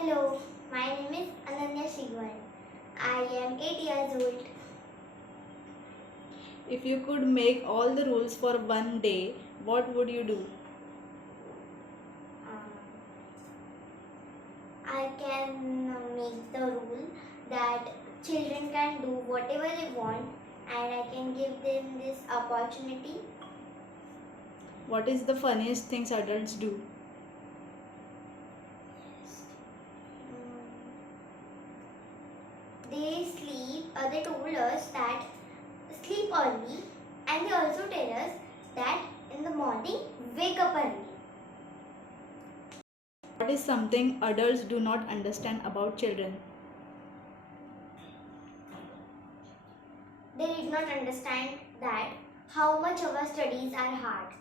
Hello, my name is Ananya Shigwal. I am 8 years old. If you could make all the rules for one day, what would you do? Um, I can make the rule that children can do whatever they want and I can give them this opportunity. What is the funniest things adults do? They sleep, they told us that sleep early and they also tell us that in the morning wake up early. What is something adults do not understand about children? They did not understand that how much our studies are hard.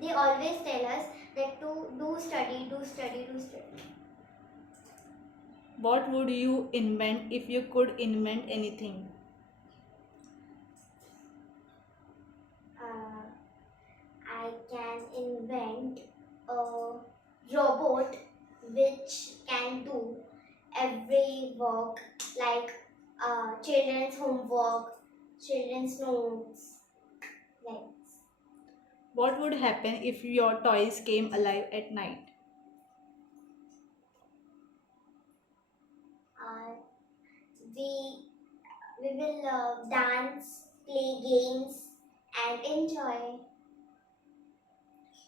They always tell us that to do study, do study, do study. What would you invent if you could invent anything? Uh, I can invent a robot which can do every work like children's homework, children's notes, like this. What would happen if your toys came alive at night? Uh, we we will dance, play games, and enjoy.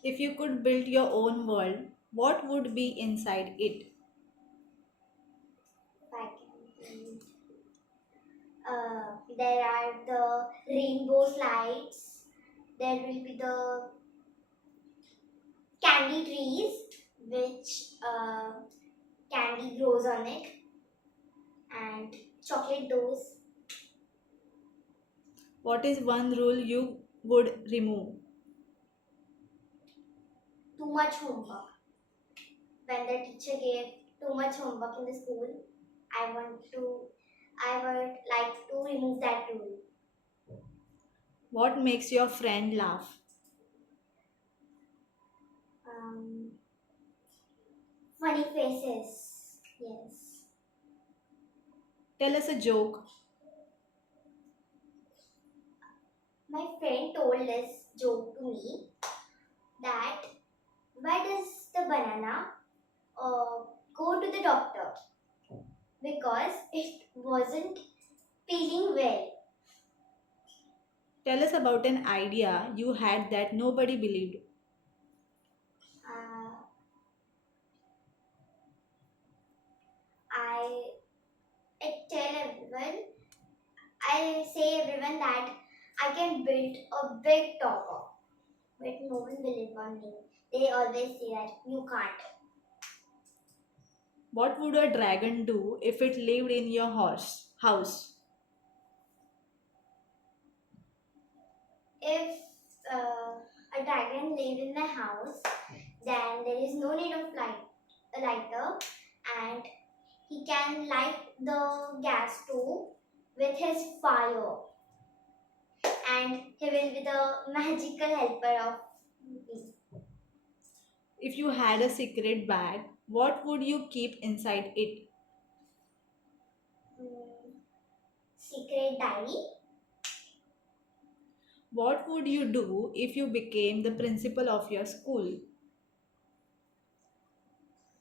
If you could build your own world, what would be inside it? I can there are the rainbow slides. There will be the candy trees, which candy grows on it, and chocolate doors. What is one rule you would remove? Too much homework. When the teacher gave too much homework in the school, I want to, I would like to remove that rule. What makes your friend laugh? Um, Funny faces. Yes. Tell us a joke. My friend told this joke to me that why does the banana uh, go to the doctor? Because it wasn't feeling well. Tell us about an idea you had that nobody believed. Uh, I, I tell everyone, I say everyone that I can build a big tower, but no one believe on me. They always say that you can't. What would a dragon do if it lived in your house? If a dragon live in the house, then there is no need of a lighter, and he can light the gas stove with his fire, and he will be the magical helper of me. If you had a secret bag, what would you keep inside it? Mm, Secret diary. What would you do if you became the principal of your school?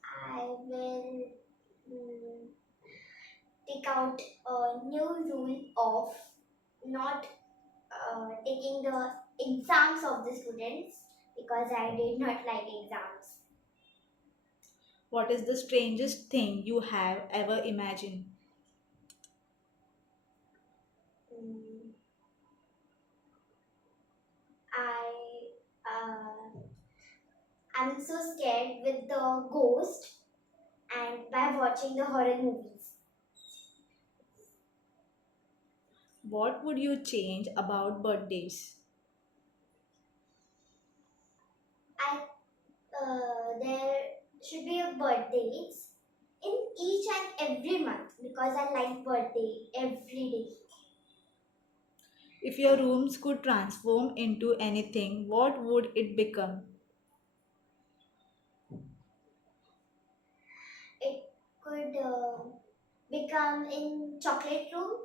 I will mm, take out a new rule of not taking the exams of the students because I did not like exams. What is the strangest thing you have ever imagined? Mm, I am so scared with the ghost and by watching the horror movies. What would you change about birthdays? I There should be a birthdays in each and every month because I like birthday every day. If your rooms could transform into anything, what would it become? It could become in chocolate room,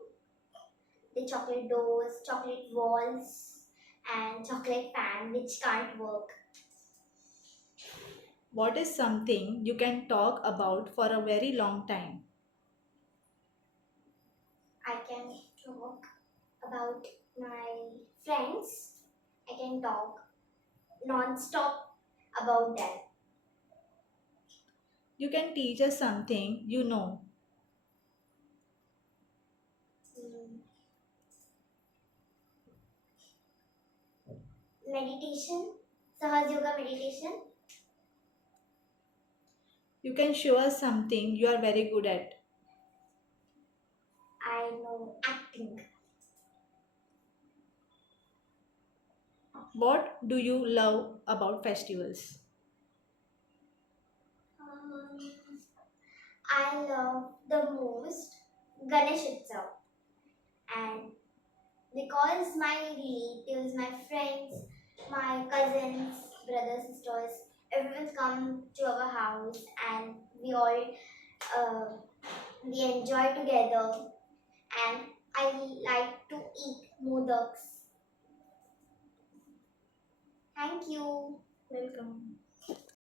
the chocolate doors, chocolate walls, and chocolate fan which can't work. What is something you can talk about for a very long time? I can talk about my friends. I can talk non-stop about them. You can teach us something you know. Mm, meditation, Sahaj Yoga meditation. You can show us something you are very good at. I know acting. What do you love about festivals? Um, I love the most Ganesh Utsav, and because my relatives, my friends, my cousins, brothers, sisters, everyone come to our house and we all uh, we enjoy together, and I like to eat modaks. Thank you. Welcome.